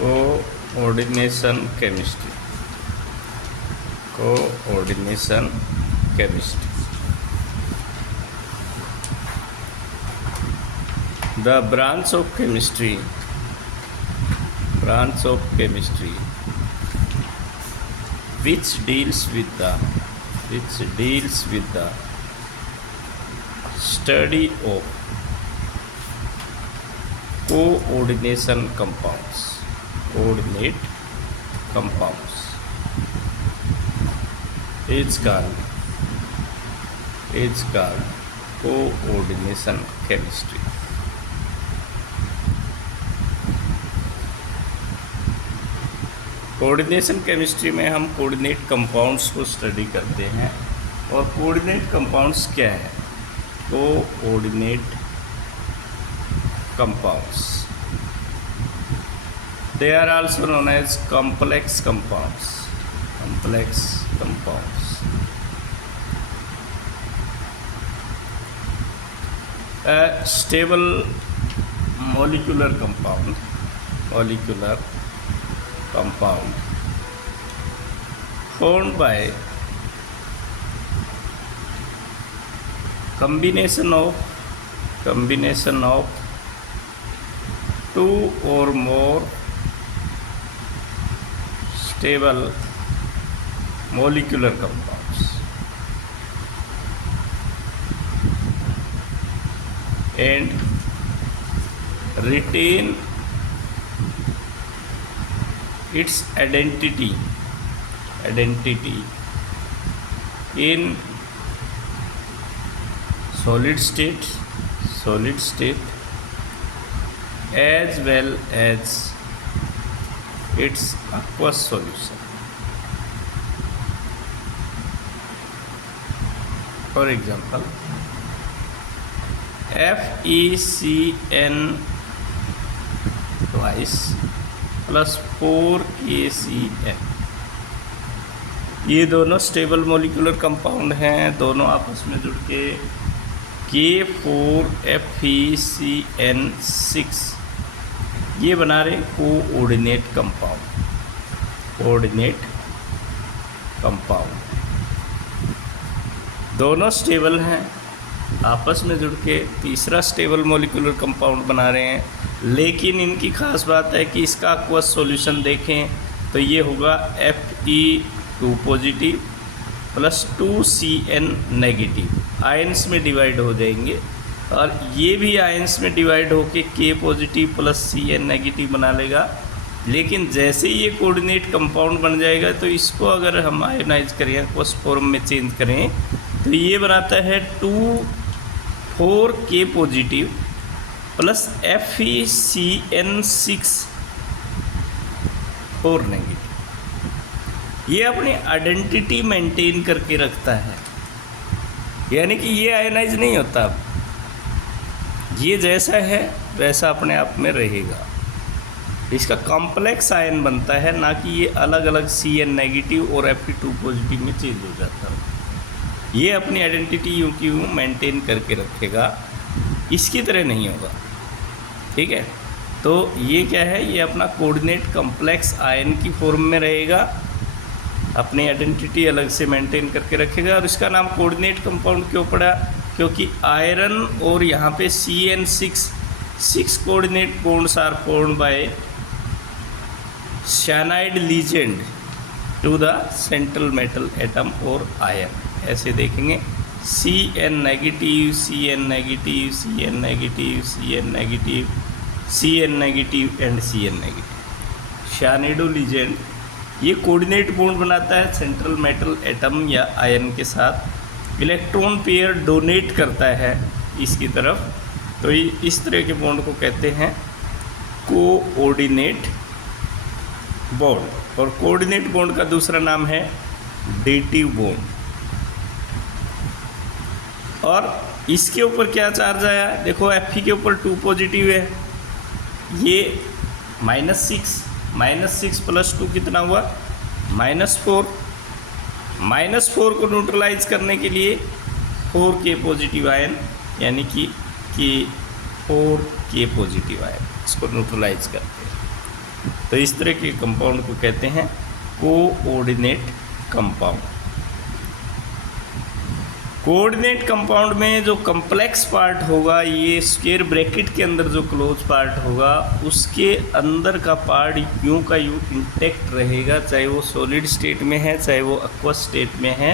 Coordination chemistry, coordination chemistry. The branch of chemistry which deals with the study of coordinate compounds is called coordination chemistry। Coordination chemistry में हम coordinate compounds को study करते हैं। और coordinate compounds क्या है? Coordinate compounds, they are also known as complex compounds. A stable molecular compound formed by combination of two or more stable molecular compounds and retain its identity in solid state as well as its aqueous solution। For example, FeCN twice plus 4KCN, ये दोनों stable molecular compound हैं। दोनों आपस में जुड़ के K4FeCN6 ये बना रहे कोऑर्डिनेट कंपाउंड। दोनों स्टेबल हैं, आपस में जुड़ के तीसरा स्टेबल मोलिकुलर कंपाउंड बना रहे हैं। लेकिन इनकी खास बात है कि इसका एक्वस सॉल्यूशन देखें तो ये होगा Fe2 positive plus 2Cn negative, ions में डिवाइड हो जाएंगे। और ये भी आयंस में डिवाइड होके K positive plus Cn negative बना लेगा। लेकिन जैसे ही ये कोऑर्डिनेट कंपाउंड बन जाएगा तो इसको अगर हम आयोनाइज करें, एक्वस फॉर्म में चेंज करें, तो ये बनाता है 4K positive plus FeCN6 4 negative. ये अपनी आइडेंटिटी मेंटेन करके रखता है, यानी कि ये आयनाइज नहीं होता। अब ये जैसा है वैसा अपने आप में रहेगा। इसका कॉम्प्लेक्स आयन बनता है, ना कि ये अलग अलग Cn नेगेटिव और Fe2 पॉजिटिव में चेंज हो जाता है। ये अपनी आइडेंटिटी यूँ की यूँ मेंटेन करके रखेगा, इसकी तरह नहीं होगा। ठीक है, तो ये क्या है, ये अपना कोऑर्डिनेट कॉम्प्लेक्स आयन की फॉर्म में रहेगा, अपनी आइडेंटिटी अलग से मेंटेन करके रखेगा। और इसका नाम कोऑर्डिनेट कंपाउंड क्यों पड़ा? क्योंकि आयरन और यहाँ पे Cn6 coordinate bonds are formed by cyanide ligand to the central metal atom और आयन। ऐसे देखेंगे Cn negative, Cn negative, Cn negative, Cn negative, Cn negative and Cn negative. Cyanido ligand ये कोऑर्डिनेट बॉन्ड बनाता है central metal atom या ion के साथ, electron pair donate करता है इसकी तरफ। तो ये इस तरह के बॉन्ड को कहते हैं कोऑर्डिनेट बॉन्ड। और कोऑर्डिनेट बॉन्ड का दूसरा नाम है डेटिव बॉन्ड। और इसके ऊपर क्या चार्ज आया? देखो Fe के ऊपर 2 पॉजिटिव है, ये -6 प्लस 2 कितना हुआ? -4। -4 को न्यूट्रलाइज करने के लिए 4K पॉजिटिव आयन, यानी कि 4K पॉजिटिव आयन, इसको न्यूट्रलाइज करते हैं। तो इस तरह के कंपाउंड को कहते हैं कोऑर्डिनेट कंपाउंड। कोऑर्डिनेट कंपाउंड में जो कम्प्लेक्स पार्ट होगा, ये स्क्वायर ब्रैकेट के अंदर जो क्लोज पार्ट होगा, उसके अंदर का पार्ट यूं का यूं इंटैक्ट रहेगा, चाहे वो सॉलिड स्टेट में है चाहे वो एक्वस स्टेट में है।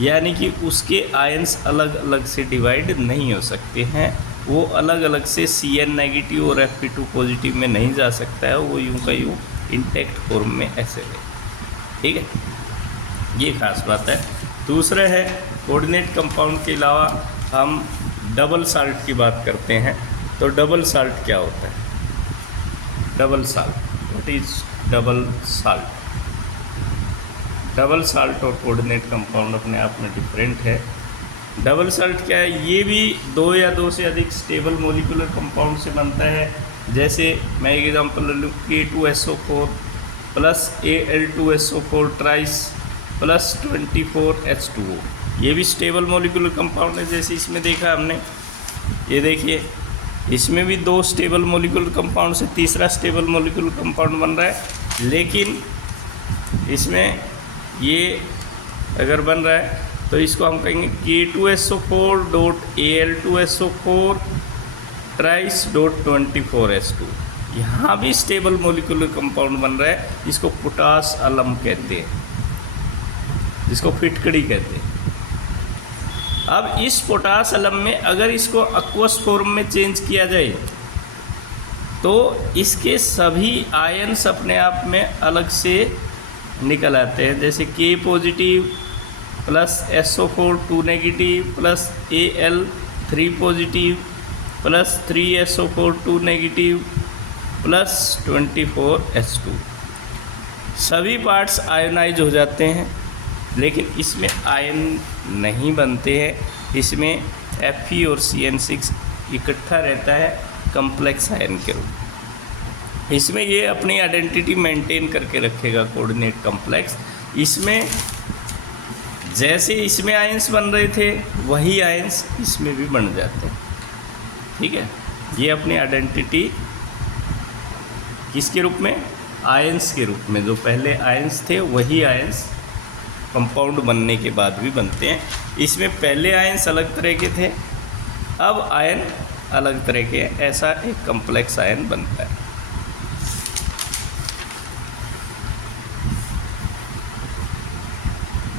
यानी कि उसके आयंस अलग अलग से डिवाइड नहीं हो सकते हैं, वो अलग अलग से Cn नेगेटिव और Fe2 पॉजिटिव में नहीं जा सकता है, वो यूं का यूं इंटैक्ट फॉर्म में ऐसे है। ठीक है, ये खास बात है। दूसरा है कोऑर्डिनेट कंपाउंड के अलावा हम डबल साल्ट की बात करते हैं। तो डबल साल्ट क्या होता है? Double salt, what is double salt? Double salt और कोऑर्डिनेट कंपाउंड अपने आप में डिफरेंट है। डबल साल्ट क्या है? ये भी दो या दो से अधिक स्टेबल मोलिकुलर कंपाउंड से बनता है। जैसे मैं एक एग्जांपल ले लूँ, K2SO4 plus Al2SO4 ट्राइस plus 24H2O, ये भी स्टेबल मोलिकुलर कंपाउंड है। जैसे इसमें देखा हमने, ये देखिए इसमें भी दो स्टेबल मोलिकुलर कंपाउंड से तीसरा स्टेबल मोलिकुलर कंपाउंड बन रहा है। लेकिन इसमें ये अगर बन रहा है तो इसको हम कहेंगे K2SO4 dot Al2SO4 ट्राइस dot 24H2। यहाँ भी स्टेबल मोलिकुलर कंपाउंड बन रहा है, इसको पोटास अलम कहते हैं, जिसको फिटकड़ी कहते हैं। अब इस पोटास अलम में अगर इसको एक्वस फॉर्म में चेंज किया जाए तो इसके सभी आयन्स अपने आप में अलग से निकल आते हैं। जैसे K positive plus SO4 2 negative plus Al 3 positive plus 3SO4 2 negative plus 24H2, सभी पार्ट्स आयनाइज हो जाते हैं। लेकिन इसमें आयन नहीं बनते हैं, इसमें Fe और CN6 इकट्ठा रहता है कम्प्लेक्स आयन के रूप। इसमें ये अपनी आइडेंटिटी मेंटेन करके रखेगा कोऑर्डिनेट कम्प्लेक्स। इसमें जैसे इसमें आयंस बन रहे थे वही आयंस इसमें भी बन जाते हैं। ठीक है, ये अपनी आइडेंटिटी किसके रूप में? आयंस के रूप में। जो पहले आयंस थे वही आयंस कंपाउंड बनने के बाद भी बनते हैं। इसमें पहले आयंस अलग तरह के थे, अब आयन अलग तरह के, ऐसा एक कम्प्लेक्स आयन बनता है।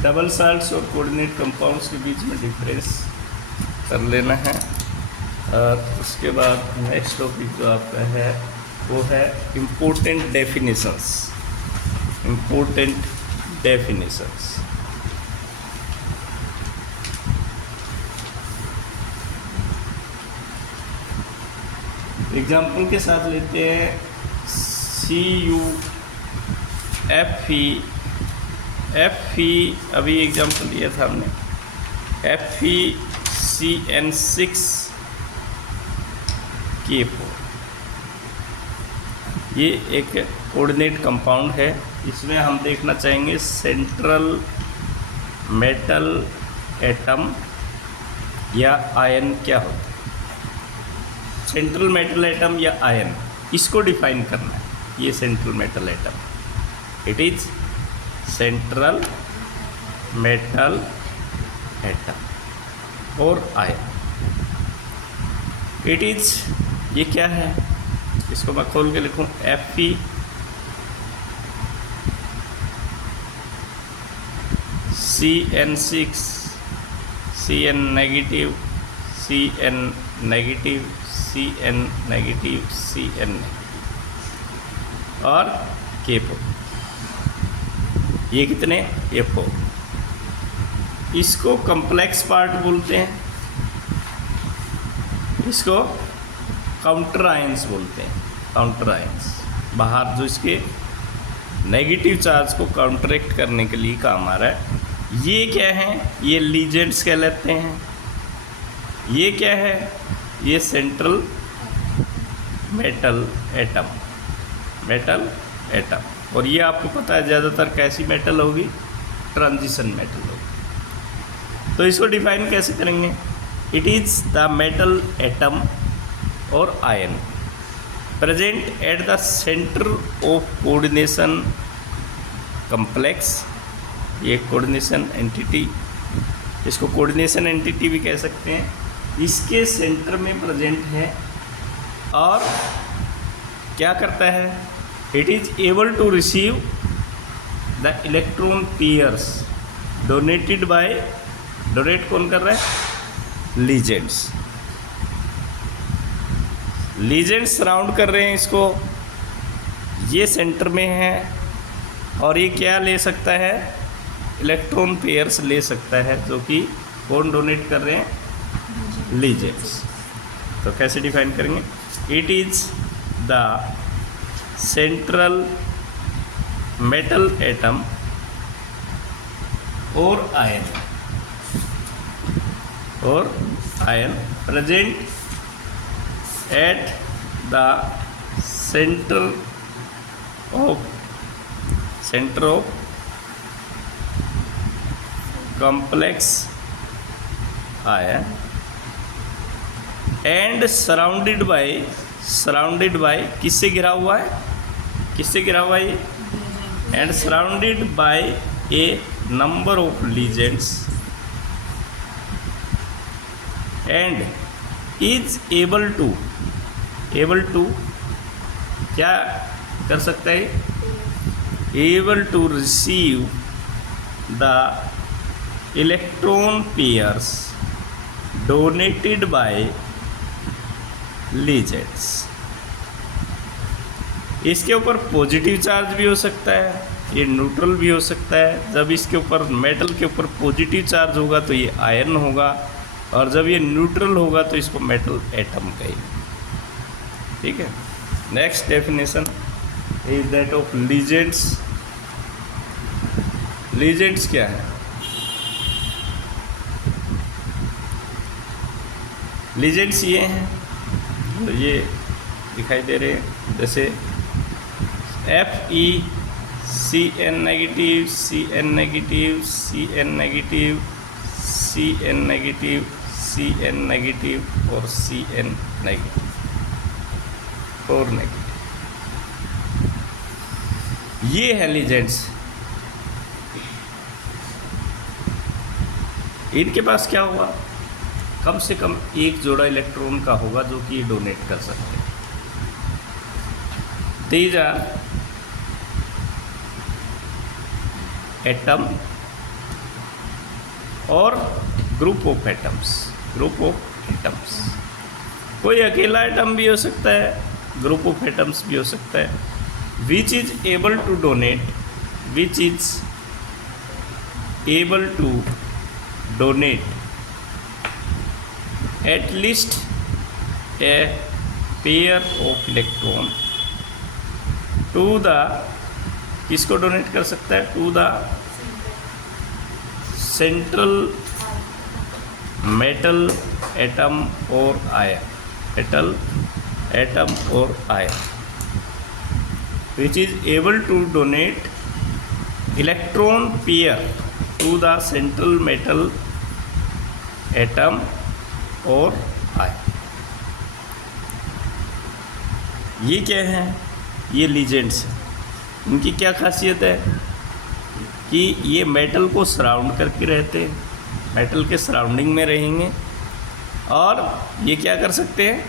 डबल साल्ट्स और कोऑर्डिनेट कंपाउंड्स के बीच में डिफरेंस कर लेना है। और उसके बाद नेक्स्ट टॉपिक जो आपका है वो है important definitions. Important definitions. Example के साथ लेते हैं Fe, अभी एग्जाम्पल लिया था हमने, FeCN6K4, ये एक कोऑर्डिनेट कंपाउंड है। इसमें हम देखना चाहेंगे सेंट्रल मेटल एटम या आयन क्या होता है। सेंट्रल मेटल एटम या आयन, इसको डिफाइन करना है। ये central metal atom, it is central metal atom और आयन, इट इज, ये क्या है? इसको मैं खोल के लिखूं, Fe CN6 CN negative CN negative CN negative CN negative और K4, ये कितने? ये 4। इसको कम्प्लेक्स पार्ट बोलते हैं, इसको काउंटर आयंस बोलते हैं। काउंटर आयंस बाहर जो इसके नेगेटिव चार्ज को काउंटरैक्ट करने के लिए काम आ रहा है। ये क्या है? ये लीजेंड्स कहलाते हैं। ये क्या है? ये central metal atom, metal atom. और ये आपको पता है ज़्यादातर कैसी मेटल होगी? ट्रांजिशन मेटल होगी। तो इसको डिफाइन कैसे करेंगे? It is the metal atom और ion present at the centre of coordination complex, ये कोऑर्डिनेशन एंटिटी, इसको कोऑर्डिनेशन एंटिटी भी कह सकते हैं, इसके सेंटर में प्रेजेंट है और क्या करता है, it is able to receive the electron pairs donated by, donate कौन कर रहा है, लीजेंड्स, लीजेंड्स सराउंड कर रहे हैं इसको, ये सेंटर में है और ये क्या ले सकता है, इलेक्ट्रॉन पेयर्स ले सकता है, जो कि कौन डोनेट कर रहे हैं, लीजेंड्स। तो कैसे डिफाइन करेंगे, it is the central metal atom और ion present at the centre of complex ion and surrounded by किससे घिरा हुआ है, किससे घिरा हुआ है ये, and surrounded by a number of legions and is able to क्या कर सकता है, able to receive the electron pairs donated by legions। इसके ऊपर पॉजिटिव चार्ज भी हो सकता है, ये न्यूट्रल भी हो सकता है। जब इसके ऊपर मेटल के ऊपर पॉजिटिव चार्ज होगा तो ये आयरन होगा, और जब ये न्यूट्रल होगा तो इसको मेटल एटम कहेंगे। ठीक है, next definition is that of legends. Legends क्या है, लीजेंड्स ये हैं, तो ये दिखाई दे रहे हैं, जैसे Fe, Cn negative, Cn negative, Cn negative, Cn negative, Cn negative और Cn नेगेटिव, 4 नेगेटिव, ये है लीजेंड्स। इनके पास क्या होगा, कम से कम एक जोड़ा इलेक्ट्रॉन का होगा जो कि डोनेट कर सकते हैं। These are एटम और ग्रुप ऑफ एटम्स, कोई अकेला एटम भी हो सकता है, ग्रुप ऑफ एटम्स भी हो सकता है, which is able to donate at least a pair of electron to the, किसको डोनेट कर सकता है, to the central metal atom और ion, which is able to donate electron pair to the central metal atom और ion। ये क्या है, ये लीजेंड्स हैं। इनकी क्या खासियत है कि ये मेटल को सराउंड करके रहते हैं, मेटल के सराउंडिंग में रहेंगे, और ये क्या कर सकते हैं,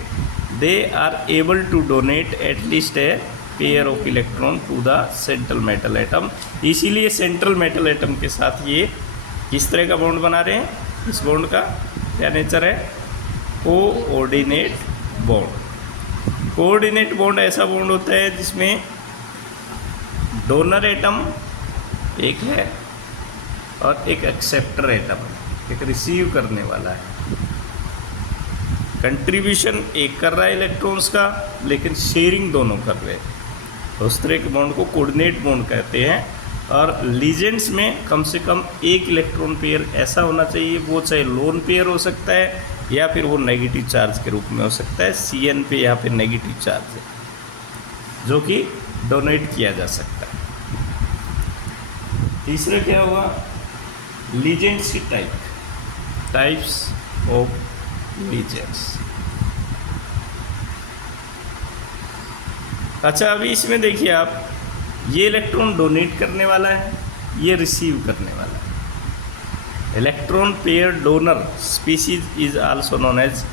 they are able to donate at least a pair of electron to the central metal atom. इसीलिए सेंट्रल मेटल एटम के साथ ये किस तरह का बॉन्ड बना रहे हैं, इस बॉन्ड का क्या नेचर है, कोऑर्डिनेट बॉन्ड। कोऑर्डिनेट बॉन्ड ऐसा बॉन्ड होता है जिसमें डोनर एटम एक है और एक एक्सेप्टर एटम, एक रिसीव करने वाला है। कंट्रीब्यूशन एक कर रहा है इलेक्ट्रॉन्स का, लेकिन शेयरिंग दोनों कर रहे हैं, तो उस तरह के बॉन्ड को कोऑर्डिनेट बॉन्ड कहते हैं। और लीजेंड्स में कम से कम एक इलेक्ट्रॉन पेयर ऐसा होना चाहिए, वो चाहे लोन पेयर हो सकता है या फिर वो नेगेटिव चार्ज के रूप में हो सकता है। Cn पे यहाँ पे नेगेटिव चार्ज है जो कि डोनेट किया जा सकता है। तीसरा क्या हुआ, लीजेंड्स की टाइप्स ऑफ लीजेंड्स। अच्छा, अभी इसमें देखिए आप, ये इलेक्ट्रॉन डोनेट करने वाला है, ये रिसीव करने वाला है। Electron pair donor species is also known as